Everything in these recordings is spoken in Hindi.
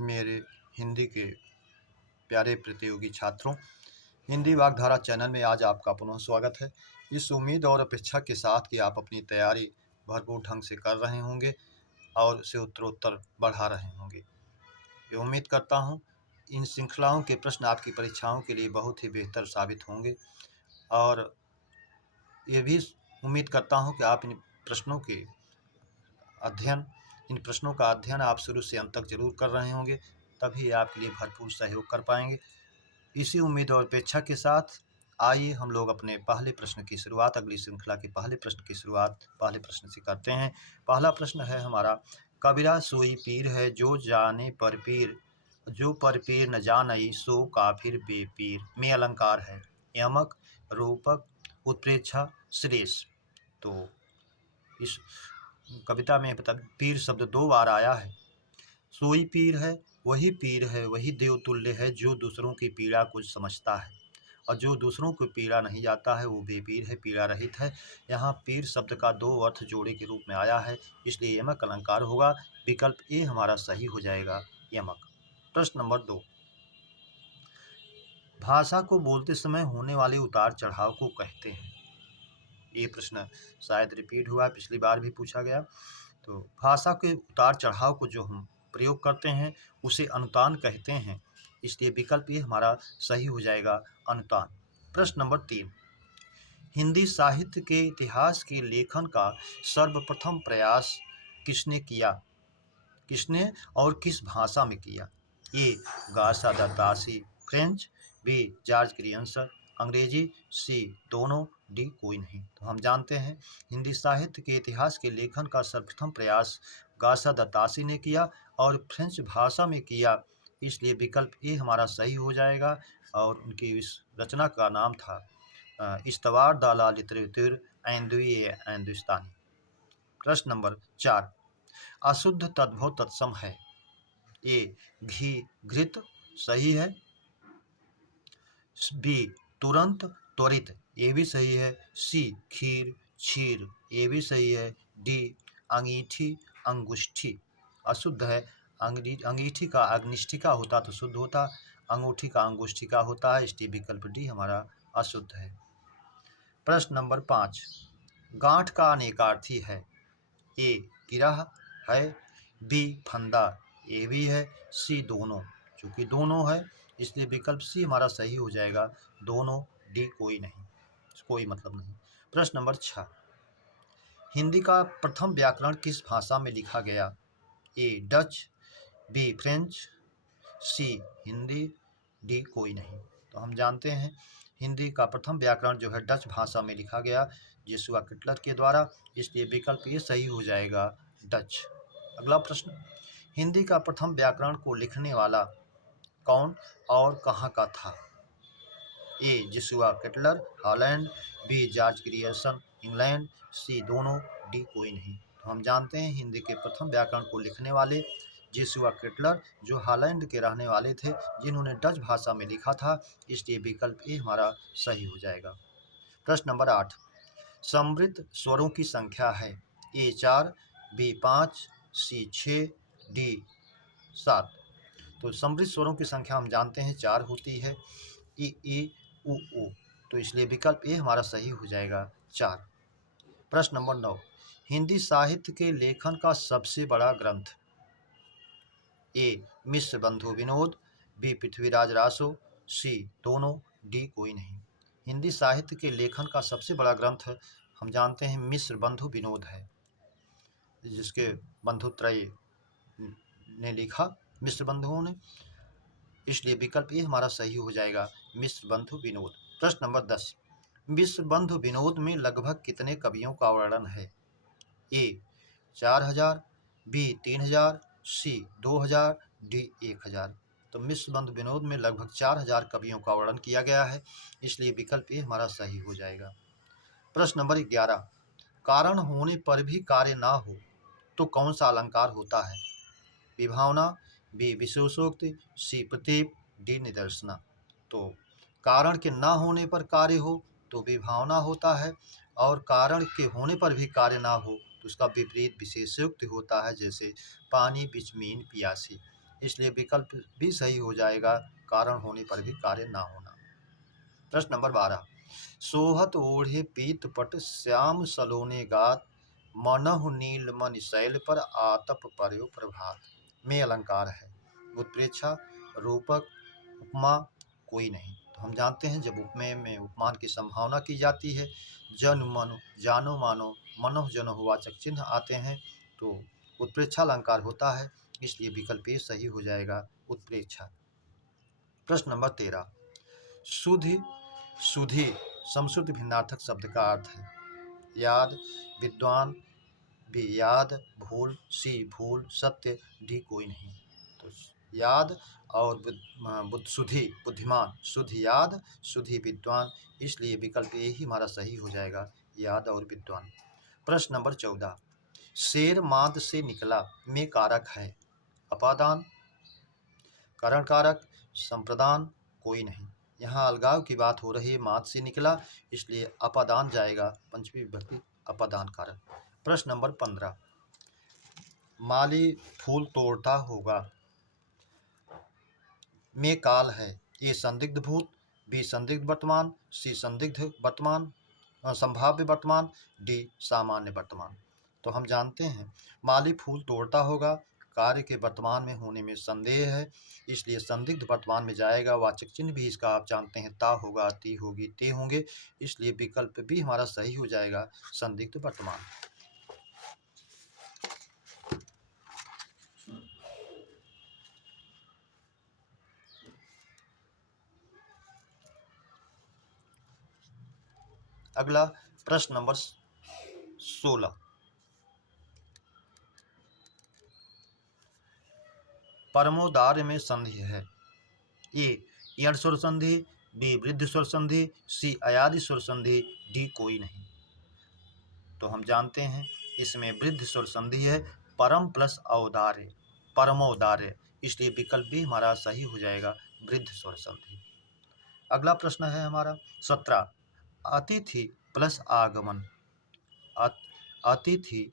मेरे हिंदी के प्यारे प्रतियोगी छात्रों, हिंदी वाग्धारा चैनल में आज आपका पुनः स्वागत है। इस उम्मीद और अपेक्षा के साथ कि आप अपनी तैयारी भरपूर ढंग से कर रहे होंगे और उसे उत्तरोत्तर बढ़ा रहे होंगे। ये उम्मीद करता हूँ इन श्रृंखलाओं के प्रश्न आपकी परीक्षाओं के लिए बहुत ही बेहतर साबित होंगे और ये भी उम्मीद करता हूँ कि आप इन प्रश्नों का अध्ययन आप शुरू से अंत तक जरूर कर रहे होंगे, तभी आपके लिए भरपूर सहयोग कर पाएंगे। इसी उम्मीद और अपेक्षा के साथ आइए हम लोग अपने पहले प्रश्न की शुरुआत, अगली श्रृंखला के पहले प्रश्न की शुरुआत पहले प्रश्न से करते हैं। पहला प्रश्न है हमारा, कबीरा सोई पीर है जो जाने पर पीर, जो पर पीर न जानई सो काफिर बेपीर में अलंकार है यमक, रूपक, उत्प्रेक्षा, श्रेष्ठ। तो इस कविता में पीर शब्द 2 बार आया है। सोई पीर है, वही देवतुल्य है जो दूसरों की पीड़ा को समझता है, और जो दूसरों को पीड़ा नहीं जाता है वो बेपीर है, पीड़ा रहित है। यहाँ पीर शब्द का 2 अर्थ जोड़े के रूप में आया है, इसलिए यमक अलंकार होगा। विकल्प ए हमारा सही हो जाएगा, यमक। प्रश्न नंबर 2, भाषा को बोलते समय होने वाले उतार चढ़ाव को कहते हैं। ये प्रश्न शायद रिपीट हुआ, पिछली बार भी पूछा गया। तो भाषा के उतार चढ़ाव को जो हम प्रयोग करते हैं उसे अनुतान कहते हैं, इसलिए विकल्प ये हमारा सही हो जाएगा, अनुतान। प्रश्न नंबर 3, हिंदी साहित्य के इतिहास के लेखन का सर्वप्रथम प्रयास किसने किया, किसने और किस भाषा में किया? ए गासा द दासी, फ्रेंच, बी जॉर्ज ग्रियर्सन, अंग्रेजी, सी दोनों, डी कोई नहीं। तो हम जानते हैं हिंदी साहित्य के इतिहास के लेखन का सर्वप्रथम प्रयास गासा द दासी ने किया और फ्रेंच भाषा में किया, इसलिए विकल्प ए हमारा सही हो जाएगा। और उनकी इस रचना का नाम था इस्तवार द ला लिटरेचर हिंदुस्तानी। प्रश्न नंबर 4, अशुद्ध तद्भव तत्सम है। ए घी घृत, सही है। बी तुरंत त्वरित, ये भी सही है। सी खीर क्षीर, ये भी सही है। डी अंगीठी अंगुष्ठी, अशुद्ध है। अंगीठी का अग्निष्ठिका होता तो शुद्ध होता, अंगूठी का अंगुष्ठिका होता है, इसलिए विकल्प डी हमारा अशुद्ध है। प्रश्न नंबर 5, गांठ का अनेकार्थी है। ए किराह है, बी फंदा, ये भी है। सी दोनों, चूंकि दोनों है इसलिए विकल्प सी हमारा सही हो जाएगा, दोनों। डी कोई नहीं, कोई मतलब नहीं। प्रश्न नंबर 6, हिंदी का प्रथम व्याकरण किस भाषा में लिखा गया? ए डच, बी फ्रेंच, सी हिंदी, डी कोई नहीं। तो हम जानते हैं हिंदी का प्रथम व्याकरण जो है डच भाषा में लिखा गया जेसुआ केटलर के द्वारा, इसलिए विकल्प ये सही हो जाएगा, डच। अगला प्रश्न, हिंदी का प्रथम व्याकरण को लिखने वाला कौन और कहाँ का था? A Joshua Ketelaar, Holland, B George Grierson, England, C दोनों, डी कोई नहीं। तो हम जानते हैं हिंदी के प्रथम व्याकरण को लिखने वाले जेसुआ केटलर जो हॉलैंड के रहने वाले थे, जिन्होंने डच भाषा में लिखा था, इसलिए विकल्प ए हमारा सही हो जाएगा। प्रश्न नंबर 8, समृद्ध स्वरों की संख्या है। ए 4, बी 5, सी 6, डी 7। तो समृद्ध स्वरों की संख्या हम जानते हैं 4 होती है, ई उ ऊ, तो इसलिए विकल्प ए हमारा सही हो जाएगा, 4। प्रश्न नंबर 9, हिंदी साहित्य के लेखन का सबसे बड़ा ग्रंथ। ए मिश्र बंधु विनोद, बी पृथ्वीराज रासो, सी दोनों, डी कोई नहीं। हिंदी साहित्य के लेखन का सबसे बड़ा ग्रंथ हम जानते हैं मिश्र बंधु विनोद है, जिसके बंधुत्रय ने लिखा, मिश्र बंधुओं ने, इसलिए विकल्प ए हमारा सही हो जाएगा, मिश्र बंधु विनोद। प्रश्न नंबर 10, मिश्र बंधु विनोद में लगभग कितने कवियों का वर्णन है? ए 4000, बी 3000, सी 2000, डी 1000। तो मिश्र बंधु विनोद में लगभग 4000 कवियों का वर्णन किया गया है, इसलिए विकल्प ए हमारा सही हो जाएगा। प्रश्न नंबर 11, कारण होने पर भी कार्य ना हो तो कौन सा अलंकार होता है? विभावना, बी विशेषोक्ति, सी प्रतीप, डी निदर्शना। तो कारण के ना होने पर कार्य हो तो विभावना होता है, और कारण के होने पर भी कार्य ना हो तो उसका विपरीत विशेषोक्ति होता है, जैसे पानी बिचमीन पियासी। इसलिए विकल्प भी सही हो जाएगा, कारण होने पर भी कार्य ना होना। प्रश्न नंबर 12, सोहत ओढ़े पीत पट श्याम सलोने गात, मनहु नील मन शैल पर आतप पर्यो प्रभात में अलंकार है। उत्प्रेक्षा, रूपक, उपमा कोई नहीं। तो हम जानते हैं जब उपमेय में उपमान की संभावना की जाती है, जन मनु जानो मानो मनो जनो वाचक चिन्ह आते हैं, तो उत्प्रेक्षा अलंकार होता है, इसलिए विकल्प ए सही हो जाएगा, उत्प्रेक्षा। प्रश्न नंबर 13, सुधि सुधि समश्रुति भिन्नार्थक शब्द का अर्थ है। याद, विद्वान, बी याद, भूल, सी भूल, सत्य, डी कोई नहीं। तो याद और सुधि बुद्धिमान, सुधि याद, सुधि विद्वान, इसलिए विकल्प ए ही हमारा सही हो जाएगा, याद और विद्वान। प्रश्न नंबर 14, शेर माद से निकला में कारक है। अपादान, करण कारक, संप्रदान कोई नहीं। यहाँ अलगाव की बात हो रही है, माद से निकला, इसलिए अपादान जाएगा, पंचमी विभक्ति अपादान कारक। प्रश्न नंबर 15, माली फूल तोड़ता होगा में काल है। ए संदिग्ध भूत, बी संदिग्ध वर्तमान, सी संदिग्ध वर्तमान संभाव्य वर्तमान, डी सामान्य वर्तमान। तो हम जानते हैं माली फूल तोड़ता होगा, कार्य के वर्तमान में होने में संदेह है, इसलिए संदिग्ध वर्तमान में जाएगा। वाचक चिन्ह भी इसका आप जानते हैं, ता होगा, ती होगी, ते होंगे, इसलिए विकल्प भी हमारा सही हो जाएगा, संदिग्ध वर्तमान। अगला प्रश्न नंबर 16, परमोदार्य में संधि है। ए यण स्वर संधि, बी वृद्ध स्वर संधि, सी अयादि स्वर संधि, डी कोई नहीं। तो हम जानते हैं इसमें वृद्ध स्वर संधि है, परम प्लस औदार्य, परमोदार्य, इसलिए विकल्प भी हमारा सही हो जाएगा, वृद्ध स्वर संधि। अगला प्रश्न है हमारा 17, अतिथि प्लस आगमन, अतिथि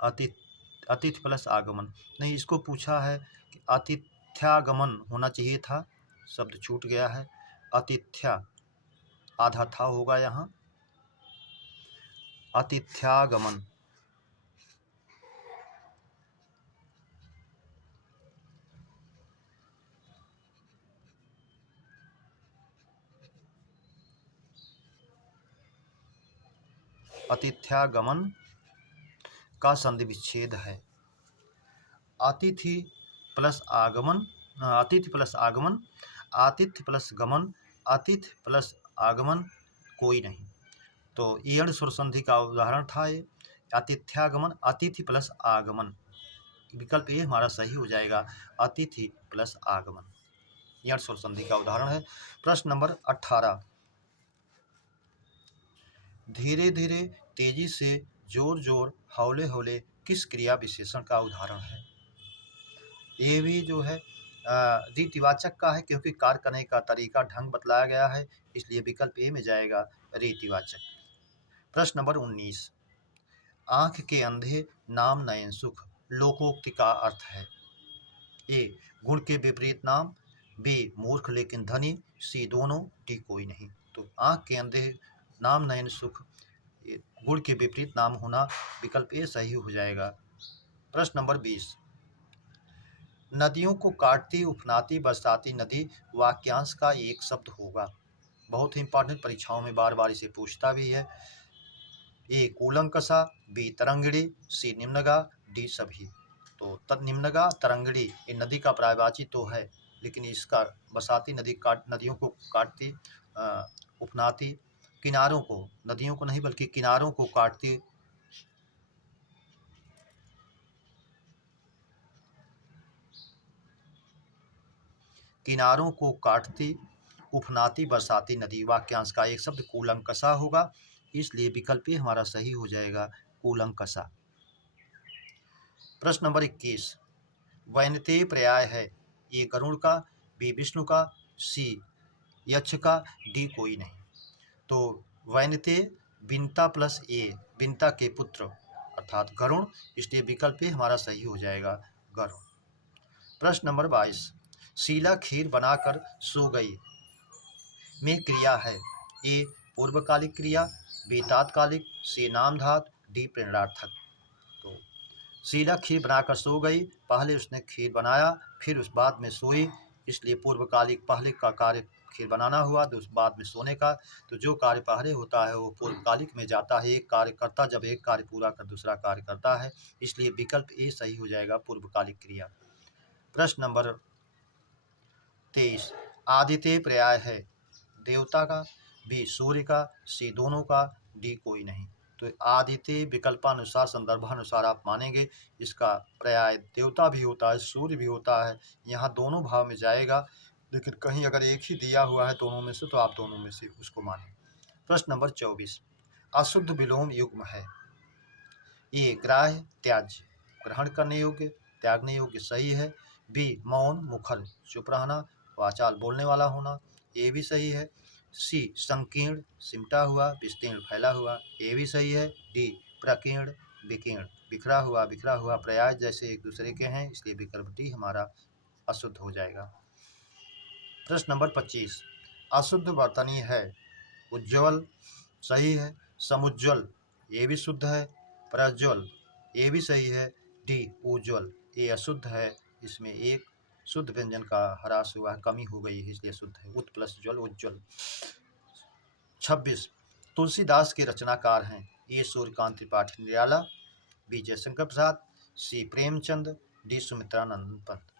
अतिथि प्लस आगमन नहीं, इसको पूछा है कि आतिथ्यागमन होना चाहिए था, शब्द छूट गया है, आतिथ्या आधा था होगा यहाँ, आतिथ्यागमन। अतिथ्यागमन का संधि विच्छेद है। अतिथि प्लस आगमन, अतिथि प्लस आगमन, आतिथ्य प्लस गमन, अतिथि प्लस आगमन कोई नहीं। तो ईयड़ स्वर संधि का उदाहरण था ये, आतिथ्यागमन, अतिथि प्लस आगमन, विकल्प ये हमारा सही हो जाएगा, अतिथि प्लस आगमन, ईयड़ स्वर संधि का उदाहरण है। प्रश्न नंबर 18, धीरे धीरे, तेजी से, जोर जोर, हौले हौले किस क्रिया विशेषण का उदाहरण है। ये भी जो है रीतिवाचक का है, क्योंकि कार्य करने का तरीका ढंग बतलाया गया है, इसलिए विकल्प ए में जाएगा, रीतिवाचक। प्रश्न नंबर 19, आंख के अंधे नाम नयन सुख लोकोक्ति का अर्थ है। ए गुण के विपरीत नाम, बी मूर्ख लेकिन धनी, सी दोनों, डी कोई नहीं। तो आंख के अंधे नाम नयन सुख गुण के विपरीत नाम होना, विकल्प ए सही हो जाएगा। प्रश्न नंबर 20, नदियों को काटती उफनाती बरसाती नदी वाक्यांश का एक शब्द होगा। बहुत ही इंपॉर्टेंट, परीक्षाओं में बार बार इसे पूछता भी है। ए कूलंकषा, बी तरंगिणी, सी निम्नगा, डी सभी। तो निम्नगा तरंगिणी ये नदी का पर्यायवाची तो है, लेकिन इसका बरसाती नदियों को काटती, उफनाती किनारों को, नदियों को नहीं बल्कि किनारों को काटती, किनारों को काटती उफनाती बरसाती नदी वाक्यांश का एक शब्द कूलंकषा होगा, इसलिए विकल्प ए हमारा सही हो जाएगा, कूलंकषा। प्रश्न नंबर 21, वैनतेय पर्याय है। ए गरुड़ का, बी विष्णु का, सी यक्ष का, डी कोई नहीं। तो वैनतेय विनता प्लस ए, विनता के पुत्र अर्थात गरुण, इसलिए विकल्प ए हमारा सही हो जाएगा, गरुण। प्रश्न नंबर 22, शीला खीर बनाकर सो गई में क्रिया है। ए पूर्वकालिक क्रिया, बी तात्कालिक, सी नामधात, डी प्रेरणार्थक। तो शीला खीर बनाकर सो गई, पहले उसने खीर बनाया, फिर उस बाद में सोई, इसलिए पूर्वकालिक पहले का कार्य खीर बनाना हुआ, तो उस बाद में सोने का। तो जो कार्य पहले होता है वो पूर्वकालिक में जाता है। एक कार्य करता जब एक कार्य पूरा कर दूसरा कार्य करता है, इसलिए विकल्प ए सही हो जाएगा, पूर्वकालिक क्रिया। प्रश्न नंबर 23, आदित्य पर्याय है। देवता का, बी सूर्य का, सी दोनों का, डी कोई नहीं। तो आदित्य विकल्पानुसार संदर्भानुसार आप मानेंगे, इसका पर्याय देवता भी होता है, सूर्य भी होता है, यहाँ दोनों भाव में जाएगा, लेकिन कहीं अगर एक ही दिया हुआ है दोनों में से तो आप दोनों में से उसको मानें। प्रश्न नंबर 24, अशुद्ध विलोम युग्म है। ए ग्राह्य त्याज्य, ग्रहण करने योग्य त्यागने योग्य सही है। बी मौन मुखर चुप रहना, वाचाल बोलने वाला होना, ये भी सही है। सी संकीर्ण सिमटा हुआ विस्तीर्ण फैला हुआ, ये भी सही है। डी प्रकीर्ण विकीर्ण बिखरा हुआ पर्याय जैसे एक दूसरे के हैं, इसलिए विकल्प डी हमारा अशुद्ध हो जाएगा। प्रश्न नंबर 25, अशुद्ध वर्तनी है। उज्ज्वल सही है, समुज्ज्वल ये भी शुद्ध है, प्रज्वल ये भी सही है। डी उज्ज्वल ये अशुद्ध है, इसमें एक शुद्ध व्यंजन का ह्रास हुआ है, कमी हो गई है, इसलिए शुद्ध है, उत प्लस ज्वल उज्ज्वल। 26, तुलसीदास के रचनाकार हैं। ए सूर्यकांत त्रिपाठी निराला, बी जयशंकर प्रसाद, सी प्रेमचंद, डी सुमित्रानंद पंत।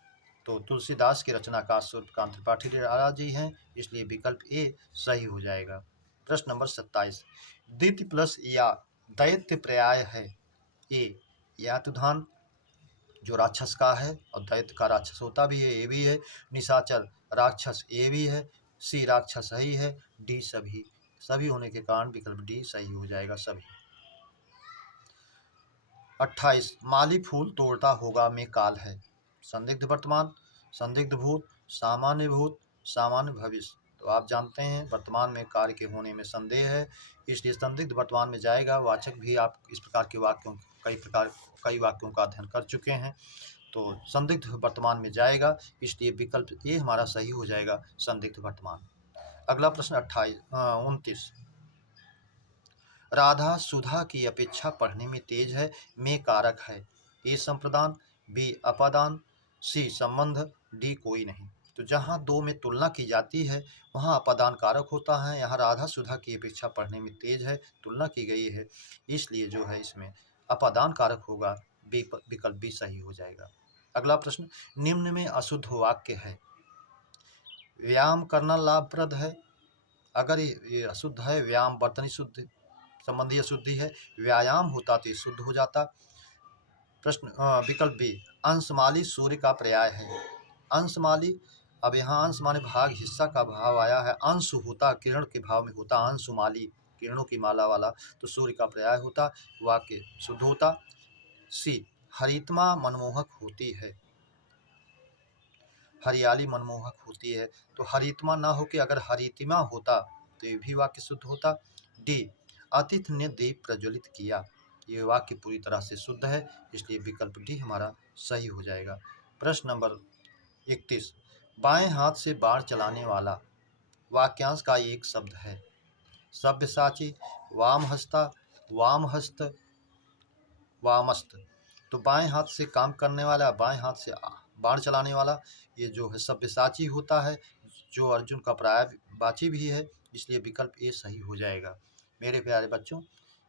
तो तुलसीदास के रचनाकार सूर्यकांत त्रिपाठी निराला जी हैं, इसलिए विकल्प ए सही हो जाएगा। प्रश्न नंबर 27, दैत्य प्लस या दैत्य पर्याय है। ए यातुधान जो राक्षस का है और दैत्य का राक्षस होता भी है, ये भी है। निशाचर राक्षस ये भी है। सी राक्षस सही है। डी सभी होने के कारण विकल्प डी सही हो जाएगा, सभी। 28, माली फूल तोड़ता होगा में काल है। संदिग्ध वर्तमान, संदिग्ध भूत, सामान्य भूत, सामान्य भविष्य। तो आप जानते हैं वर्तमान में कार्य के होने में संदेह है, इसलिए संदिग्ध वर्तमान में जाएगा। वाचक भी आप इस प्रकार के वाक्यों कई वाक्यों का अध्ययन कर चुके हैं, तो संदिग्ध वर्तमान में जाएगा, इसलिए विकल्प ए हमारा सही हो जाएगा, संदिग्ध वर्तमान। अगला प्रश्न 29, राधा सुधा की अपेक्षा पढ़ने में तेज है में कारक है। ए संप्रदान, बी अपादान, सी संबंध, डी कोई नहीं। तो जहाँ दो में तुलना की जाती है वहाँ अपादान कारक होता है। यहाँ राधा सुधा की अपेक्षा पढ़ने में तेज है, तुलना की गई है, इसलिए जो है इसमें अपादान कारक होगा, विकल्प बी सही हो जाएगा। अगला प्रश्न, निम्न में अशुद्ध वाक्य है। व्यायाम करना लाभप्रद है, अगर ये अशुद्ध है, व्यायाम वर्तनी शुद्ध संबंधी अशुद्धि है, व्यायाम होता तो ये शुद्ध हो जाता। प्रश्न विकल्प बी, अंशमाली सूर्य का पर्याय है। अंशमाली, अब यहाँ अंश माने भाग हिस्सा का भाव आया है, अंश होता किरण के भाव में होता, अंशुमाली किरणों की माला वाला, तो सूर्य का पर्याय होता, वाक्य शुद्ध होता। सी हरितमा मनमोहक होती है, हरियाली मनमोहक होती है, तो हरितमा ना होकर अगर हरितिमा होता तो ये भी वाक्य शुद्ध होता। डी अतिथि ने दीप प्रज्वलित किया, ये वाक्य पूरी तरह से शुद्ध है, इसलिए विकल्प डी हमारा सही हो जाएगा। प्रश्न नंबर 31, बाएं हाथ से बाण चलाने वाला वाक्यांश का एक शब्द है। सब्यसाची, वामहस्ता, वामहस्त, वामस्त। तो बाएं हाथ से काम करने वाला, बाएं हाथ से बाण चलाने वाला, ये जो है सब्यसाची होता है, जो अर्जुन का पर्यायवाची भी है, इसलिए विकल्प ए सही हो जाएगा। मेरे प्यारे बच्चों,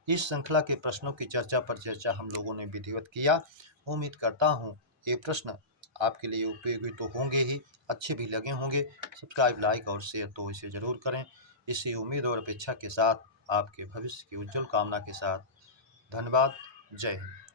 इस श्रृंखला के प्रश्नों की चर्चा हम लोगों ने विधिवत किया। उम्मीद करता हूँ ये प्रश्न आपके लिए उपयोगी तो होंगे ही, अच्छे भी लगे होंगे। सब्सक्राइब, लाइक और शेयर तो इसे ज़रूर करें। इसी उम्मीद और अपेक्षा के साथ, आपके भविष्य की उज्जवल कामना के साथ, धन्यवाद। जय हिंद।